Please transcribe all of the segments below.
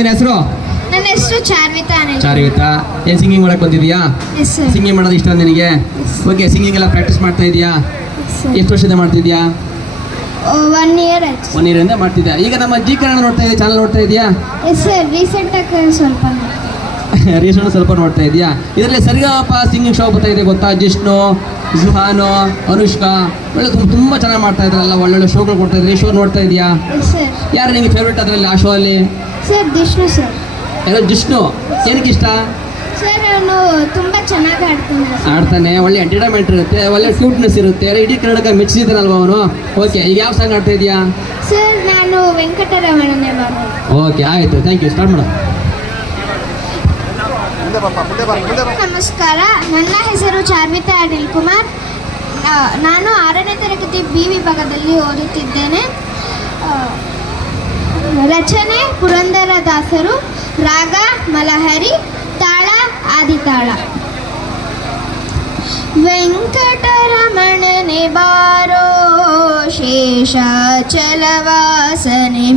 ನಿನ್ನ ಹೆಸರು? ನನ್ನ ಹೆಸರು ಚಾರ್ವಿತಾ. ಚಾರ್ವಿತಾ, ಏನು ಸಿಂಗಿಂಗ್ ಮಾಡಕ್ಕೆ ಬಂದಿದ್ಯಾ? ಸಿಂಗಿಂಗ್ ಮಾಡೋದು ಇಷ್ಟ ನಿನಗೆ? ಓಕೆ, ಸಿಂಗಿಂಗ್ ಎಲ್ಲ ಪ್ರಾಕ್ಟೀಸ್ ಮಾಡ್ತಾ ಇದೆಯಾ? ಎಷ್ಟು ವರ್ಷದಿಂದ ಮಾಡ್ತಿದ್ಯಾ? 1 year ಆಯ್ತು. 1 year ಇಂದ ಮಾಡ್ತಿದ್ಯಾ? ಈಗ ನಮ್ಮ ಜಿ ಕನ್ನಡ ನೋಡ್ತಾ ಇದೆಯಾ? ಚಾನಲ್ ನೋಡ್ತಾ ಇದೆಯಾ? ಸರ್ ರೀಸೆಂಟಾಗಿ ಸ್ವಲ್ಪ ಸ್ವಲ್ಪ ನೋಡ್ತಾ ಇದೆಯಾ? ಇದರಲ್ಲಿ ಸರಿಗಮಪ ಸಿಂಗಿಂಗ್ ಶೋ ಬರ್ತಾ ಇದೆ ಗೊತ್ತಾ? ಜಿಷ್ಣು, ಜುಹಾನು, ಅನುಷ್ಕಾ ಒಳ್ಳೆ ತುಂಬ ಚೆನ್ನಾಗಿ ಮಾಡ್ತಾ ಇದ್ರಲ್ಲ, ಒಳ್ಳೊಳ್ಳೆ ಶೋಗಳು ಕೊಡ್ತಾ ಇದ್ರಿ. ಶೋ ನೋಡ್ತಾ ಇದೆಯಾ? ಸರ್. ಯಾರು ನಿಮಗೆ ಫೇವ್ರೇಟ್ ಅದರಲ್ಲಿ ಆ ಶೋ ಅಲ್ಲಿ? Sir Jishnu sir. ಯಾರು ಜಿಷ್ಣು? ಏನಕ್ಕೆ ಇಷ್ಟ? ಸರ್ ಅವನು ತುಂಬ ಚೆನ್ನಾಗಿ ಆಡ್ತಾನೆ, ಒಳ್ಳೆ ಎಂಟರ್ಟೈನ್ಮೆಂಟ್ ಇರುತ್ತೆ, ಒಳ್ಳೆ ಕ್ಯೂಟ್ನೆಸ್ ಇರುತ್ತೆ, ಇಡೀ ಕನ್ನಡಕ್ಕೆ ಮೆಚ್ಚಿದ್ದಾನಲ್ವ ಅವನು. ಓಕೆ, ಈಗ ಯಾವ ಸಾಂಗ್ ಆಡ್ತಾ ಇದೆಯಾ? ಸರ್ ನಾನು ವೆಂಕಟರಮಣನೇ ಮಾಡೋದು. ಓಕೆ, ಆಯಿತು, ಥ್ಯಾಂಕ್ ಯು. ಸ್ಟಾರ್ಟ್ ಮಾಡು. ನಮಸ್ಕಾರ, ನನ್ನ ಹೆಸರು ಚಾರ್ವಿತಾ ಅನಿಲ್ ಕುಮಾರ್. ನಾನು 6ನೇ ತರಗತಿ ಬಿ ವಿಭಾಗದಲ್ಲಿ ಓದುತ್ತಿದ್ದೇನೆ. ರಚನೆ ಪುರಂದರದಾಸರು, ರಾಗ ಮಲಹರಿ, ತಾಳ ಆದಿತಾಳ. ವೆಂಕಟರಮಣನೆ ಬಾರೋ, ಶೇಷಾಚಲವಾಸನೆ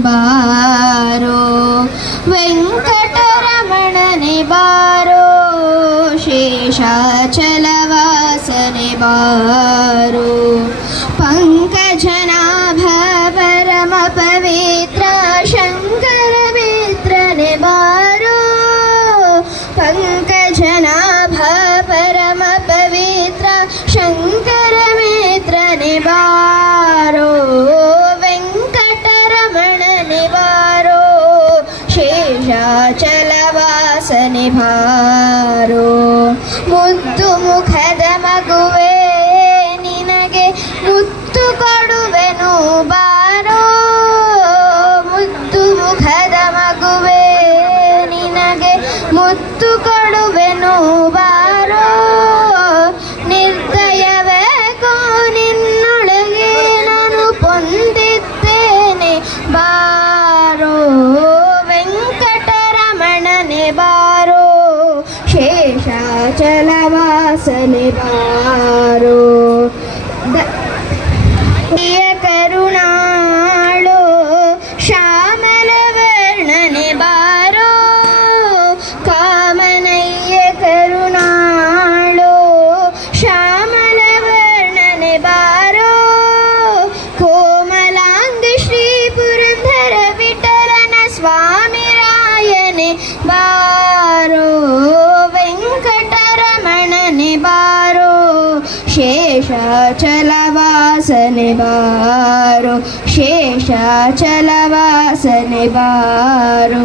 ಬಾರೋ. ವೆಂಕಟರಮಣನೆ ಬಾರೋ, ಶೇಷಾಚಲವಾಸನೆ ಬಾರೋ. ಪಂಕಜನಾಭ ಪರಮ ಪವಿತ್ರ ಶಂಕರ ಮಿತ್ರನೆ ಬಾರೋ. ಪಂಕಜನಾಭ ಪರಮ ಪವಿತ್ರ ಶಂಕರ ಮಿತ್ರನೆ ಬಾರೋ. ವೆಂಕಟರಮಣನೆ ಬಾರೋ, ಶೇಷಾಚಲವಾಸನೆ ಬಾರೋ. ಮುದ್ದು ಮುಖದ ಮಗುವೆ ನಿನಗೆ ಮುತ್ತು ಕೊಡುವೆನು ಬಾರೋ. ಮುದ್ದು ಮುಖದ ಮಗುವೆ ನಿನಗೆ ಮುತ್ತು ಕೊಡುವೆನು ಬಾರೋ. ನಿರ್ದಯವೇ ನಿನ್ನೊಳಗೆ ನಾನು ಹೊಂದಿದ್ದೇನೆ ಬಾರೋ. ವೆಂಕಟರಮಣನೆ ಬಾರೋ, ಶೇಷಾಚಲವಾಸನೆ ಬಾರೋ. ಕರುಣಾಳೋ ಶ್ಯಾಮಲ ವರ್ಣನೆ ಬಾರೋ. ಕಾಮನಯ್ಯ ಕರುಣಾಳೋ ಶ್ಯಾಮಲ ವರ್ಣನೆ ಬಾರೋ. ಕೋಮಲಾಂಗಿ ಶ್ರೀ ಪುರಂದರ ವಿಠಲನ ಸ್ವಾಮಿ ರಾಯನೆ ಬಾರೋ. ವೆಂಕಟರಮಣನೆ ಬಾರೋ, ಶೇಷಾಚಲವಾಸನೆ ಬಾರೋ. ಶೇಷಾಚಲವಾಸನೆ ಬಾರೋ.